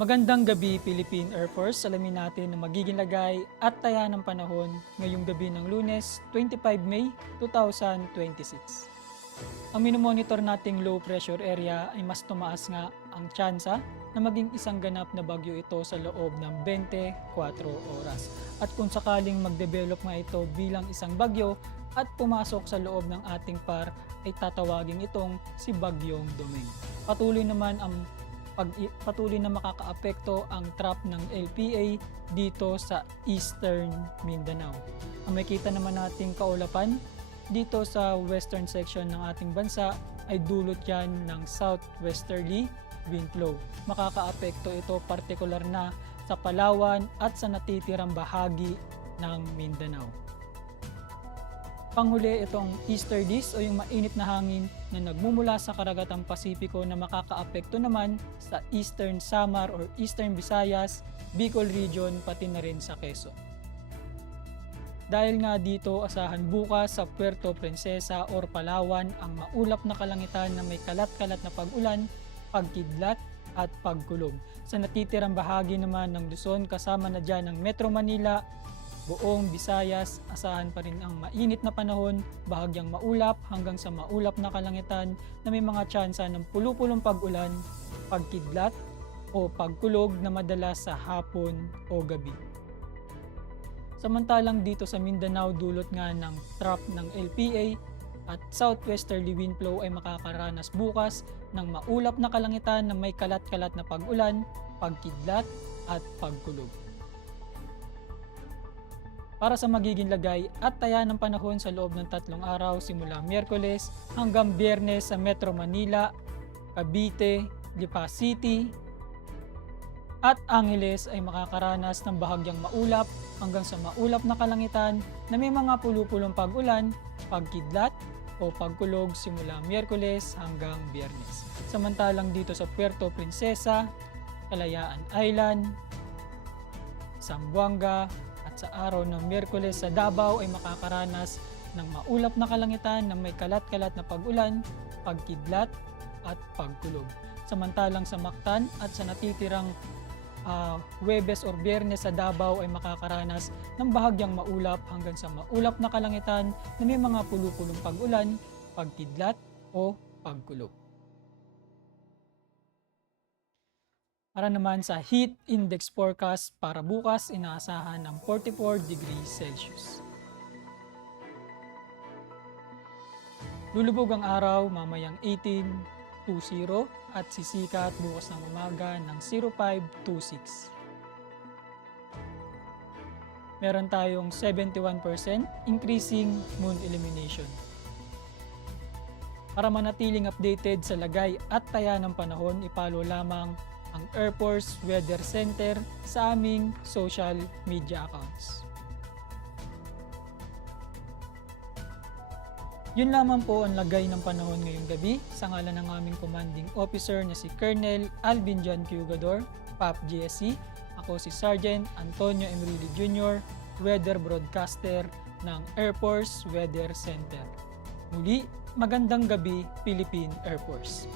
Magandang gabi, Philippine Air Force. Alamin natin ang magiging lagay at taya ng panahon ngayong gabi ng Lunes, 25 May 2026. Ang minomonitor nating low pressure area ay mas tumaas nga ang tsansa na maging isang ganap na bagyo ito sa loob ng 24 oras. At kung sakaling mag-develop nga ito bilang isang bagyo at pumasok sa loob ng ating par, ay tatawagin itong si Bagyong Doming. Patuloy na makakaapekto ang trap ng LPA dito sa Eastern Mindanao. Ang makita naman nating kaulapan dito sa western section ng ating bansa ay dulot yan ng southwesterly wind flow. Makakaapekto ito partikular na sa Palawan at sa natitirang bahagi ng Mindanao. Panghuli, itong easterlies o yung mainit na hangin na nagmumula sa karagatang Pasipiko na makakaapekto naman sa Eastern Samar or Eastern Visayas, Bicol Region, pati na rin sa Quezon. Dahil nga dito, asahan bukas sa Puerto Princesa or Palawan ang maulap na kalangitan na may kalat-kalat na pag-ulan, pagkidlat at pagkulog. Sa natitirang bahagi naman ng Luzon, kasama na dyan ang Metro Manila, buong Visayas, asahan pa rin ang mainit na panahon, bahagyang maulap hanggang sa maulap na kalangitan na may mga tsansa ng pulupulong pag-ulan, pagkidlat o pagkulog na madalas sa hapon o gabi. Samantalang dito sa Mindanao, dulot nga ng trap ng LPA at southwesterly wind flow ay makakaranas bukas ng maulap na kalangitan na may kalat-kalat na pag-ulan, pagkidlat at pagkulog. Para sa magiging lagay at taya ng panahon sa loob ng 3 araw simula Miyerkules hanggang Biyernes sa Metro Manila, Cavite, Lipa City at Angeles ay makakaranas ng bahagyang maulap hanggang sa maulap na kalangitan na may mga pulupulong pag-ulan, pagkidlat o pagkulog simula Miyerkules hanggang Biyernes. Samantalang dito sa Puerto Princesa, Kalayaan Island, Zamboanga, sa araw ng Miyerkules sa Davao ay makakaranas ng maulap na kalangitan na may kalat-kalat na pag-ulan, pagkidlat at pagkulog. Samantalang sa Mactan at sa natitirang Huwebes or Biyernes sa Davao ay makakaranas ng bahagyang maulap hanggang sa maulap na kalangitan na may mga pulupulong pag-ulan, pagkidlat o pagkulog. Para naman sa heat index forecast para bukas, inaasahan ng 44 degrees Celsius. Lulubog ang araw mamayang 18:20 at sisikat bukas ng umaga ng 05:26. Meron tayong 71% increasing moon illumination. Para manatiling updated sa lagay at taya ng panahon, ipalo lamang ang Air Force Weather Center sa aming social media accounts. Yun lamang po ang lagay ng panahon ngayong gabi sa ngalan ng aming commanding officer na si Colonel Alvin John Cugador, PAP GSC. Ako si Sergeant Antonio Emrili Jr., Weather Broadcaster ng Air Force Weather Center. Muli, magandang gabi, Philippine Air Force.